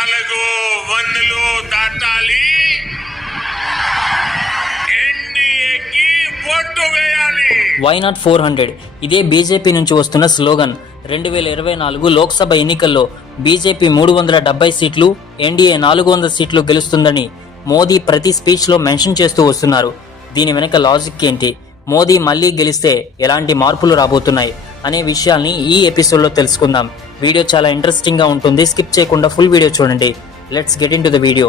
400 దాటాలి. ఎన్డీఏకి ఓటు వేయాలి. వై నాట్ 400 ఇదే బీజేపీ నుంచి వస్తున్న స్లోగన్. 2024 లోక్సభ ఎన్నికల్లో బీజేపీ 370 సీట్లు, ఎన్డీఏ 400 సీట్లు గెలుస్తుందని మోదీ ప్రతి స్పీచ్లో మెన్షన్ చేస్తూ వస్తున్నారు. దీని వెనక లాజిక్ ఏంటి, మోదీ మళ్ళీ గెలిస్తే ఎలాంటి మార్పులు రాబోతున్నాయి అనే విషయాల్ని ఈ ఎపిసోడ్లో తెలుసుకుందాం. వీడియో చాలా ఇంట్రెస్టింగ్గా ఉంటుంది, స్కిప్ చేయకుండా ఫుల్ వీడియో చూడండి. Let's get in to the video.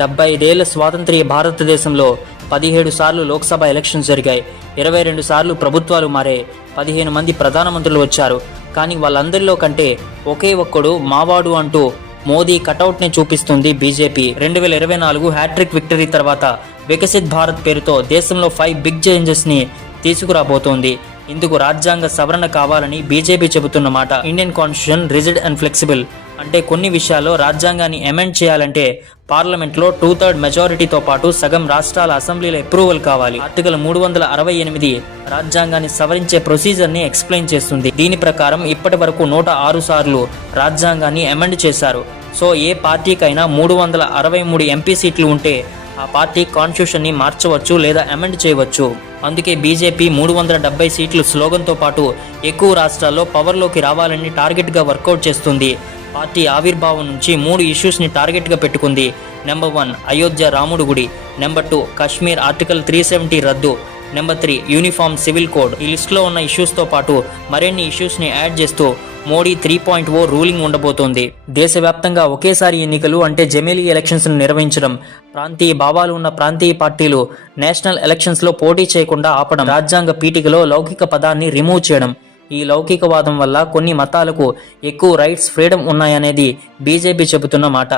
75 స్వాతంత్ర్య భారతదేశంలో 17 సార్లు లోక్సభ ఎలక్షన్స్ జరిగాయి. 22 సార్లు ప్రభుత్వాలు మారాయి. 15 మంది ప్రధానమంత్రులు వచ్చారు. కానీ వాళ్ళందరిలో కంటే ఒకే ఒక్కడు మావాడు అంటూ మోదీ కటౌట్ని చూపిస్తుంది బీజేపీ. 2024 హ్యాట్రిక్ విక్టరీ తర్వాత వికసిత్ భారత్ పేరుతో దేశంలో 5 బిగ్ చేంజెస్ని తీసుకురాబోతోంది. ఇందుకు రాజ్యాంగ సవరణ కావాలని బీజేపీ చెబుతున్న మాట. Indian constitution rigid and flexible అంటే కొన్ని విషయాల్లో రాజ్యాంగాన్ని అమెండ్ చేయాలంటే పార్లమెంట్లో 2/3 మెజారిటీతో పాటు సగం రాష్ట్రాల అసెంబ్లీల అప్రూవల్ కావాలి. ఆర్టికల్ 368 రాజ్యాంగాన్ని సవరించే ప్రొసీజర్ని ఎక్స్ప్లెయిన్ చేస్తుంది. దీని ప్రకారం ఇప్పటి వరకు 106 సార్లు రాజ్యాంగాన్ని అమెండ్ చేశారు. సో ఏ పార్టీకైనా 363 ఎంపీ సీట్లు ఉంటే ఆ పార్టీ కాన్స్టిట్యూషన్ని మార్చవచ్చు లేదా అమెండ్ చేయవచ్చు. అందుకే బీజేపీ 370 సీట్లు స్లోగన్తో పాటు ఎక్కువ రాష్ట్రాల్లో పవర్లోకి రావాలని టార్గెట్గా వర్కౌట్ చేస్తుంది. పార్టీ ఆవిర్భావం నుంచి 3 ఇష్యూస్ని టార్గెట్గా పెట్టుకుంది. నెంబర్ 1 అయోధ్య రాముడు గుడి, నెంబర్ 2 కాశ్మీర్ ఆర్టికల్ 370 రద్దు, నెంబర్ 3 యూనిఫామ్ సివిల్ కోడ్. ఈ లిస్టులో ఉన్న ఇష్యూస్తో పాటు మరిన్ని ఇష్యూస్ని యాడ్ చేస్తూ మోడీ 3.0 రూలింగ్ ఉండబోతోంది. దేశవ్యాప్తంగా ఒకేసారి ఎన్నికలు అంటే జమేలీ ఎలక్షన్స్ను నిర్వహించడం, ప్రాంతీయ భావాలు ఉన్న ప్రాంతీయ పార్టీలు నేషనల్ ఎలక్షన్స్లో పోటీ చేయకుండా ఆపడం, రాజ్యాంగ పీఠికలో లౌకిక పదాన్ని రిమూవ్ చేయడం. ఈ లౌకికవాదం వల్ల కొన్ని మతాలకు ఎక్కువ రైట్స్, ఫ్రీడమ్ ఉన్నాయనేది బీజేపీ చెబుతున్న మాట.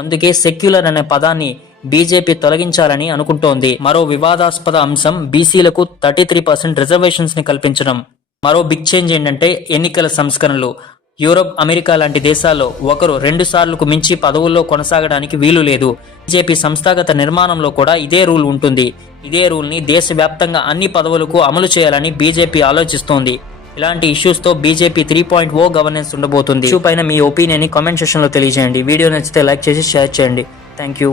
అందుకే సెక్యులర్ అనే పదాన్ని బీజేపీ తొలగించాలని అనుకుంటోంది. మరో వివాదాస్పద అంశం బీసీలకు 33% రిజర్వేషన్స్ ని కల్పించడం. మరో బిగ్ చేంజ్ ఏంటంటే ఎన్నికల సంస్కరణలు. యూరోప్, అమెరికా లాంటి దేశాల్లో ఒకరు 2 సార్లకు మించి పదవుల్లో కొనసాగడానికి వీలు లేదు. బీజేపీ సంస్థాగత నిర్మాణంలో కూడా ఇదే రూల్ ఉంటుంది. ఇదే రూల్ని దేశవ్యాప్తంగా అన్ని పదవులకు అమలు చేయాలని బీజేపీ ఆలోచిస్తోంది. ఇలాంటి ఇష్యూస్తో బీజేపీ 3.0 గవర్నెన్స్ ఉండబోతుంది. ఇష్యూ పైన మీ ఒపీనియన్ని కామెంట్ సెక్షన్లో తెలియజేయండి. వీడియో నచ్చితే లైక్ చేసి షేర్ చేయండి. Thank you.